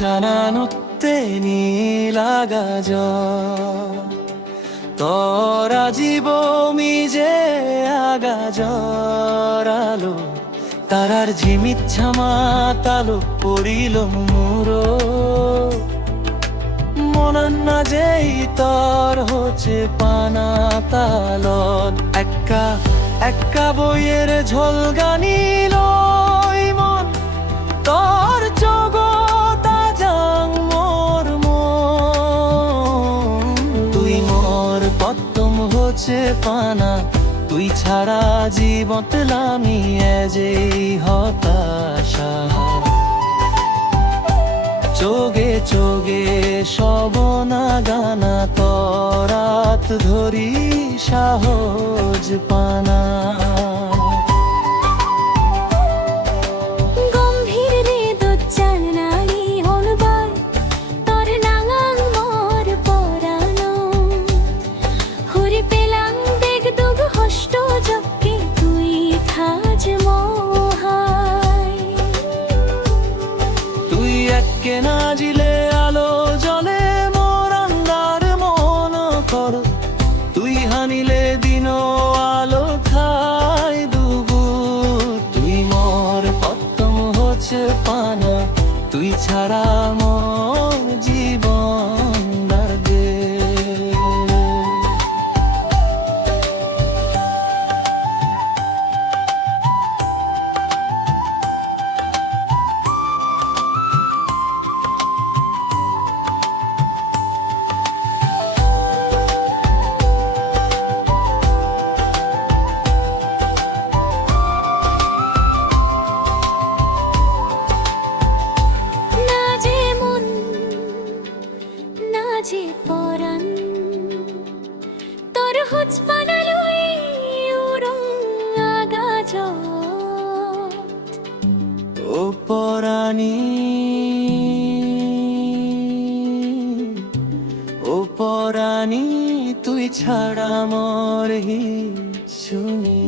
জানানুতে নীলাগাজ তোরা জীবমি যে আগাজর আলো তারার ঝিমিচ্ছামা তালো পড়িল মুরো মনান্না যেই তর হচ্ছে পানা তালত এক্কা এক্কা বইয়ের ঝলগানিল মন তোর জগতা যাং মোর মন তুই মোর পদ্ম হচ্ছে পানা তুই ছাড়া জীবতলামি যেই হতাশা চোগে চোগে সবনা গানা তরাত ধরি সাহজ পানা কে না জিলে আলো জলে মোর আন্দার মন কর তুই হানিলে দিন আলো খাই দুবু তুই মোর পত্তম হচ্ছে পানা তুই ছাড়া মোর জীবন লাগে যে পরান তোর হুচ বানালুই উরং আগাজ ও পরানি ও পরানি তুই ছাড়া মোর হিচুনি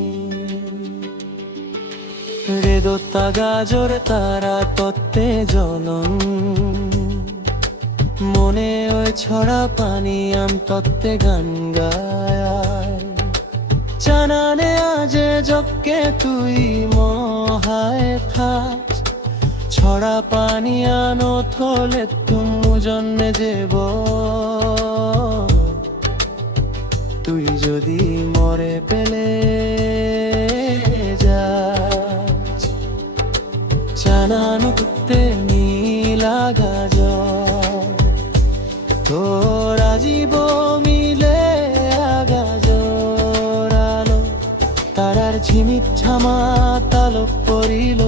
রে দোতা গাজর তারা তত্ত্বে জ্বলন মনে ওই ছড়া পানি আম তত্ত্বে গান গায় জানানে আজে জকে তুই মহায় থাক ছড়া পানি আনো থলে তুমু জন্মে যেব তুই যদি মরে পেলে যা জানানুতে নীলাগাজ তোরা জীব মিলে আগাজর আলো তারার ঝিমিচ্ছামা তালো পড়িল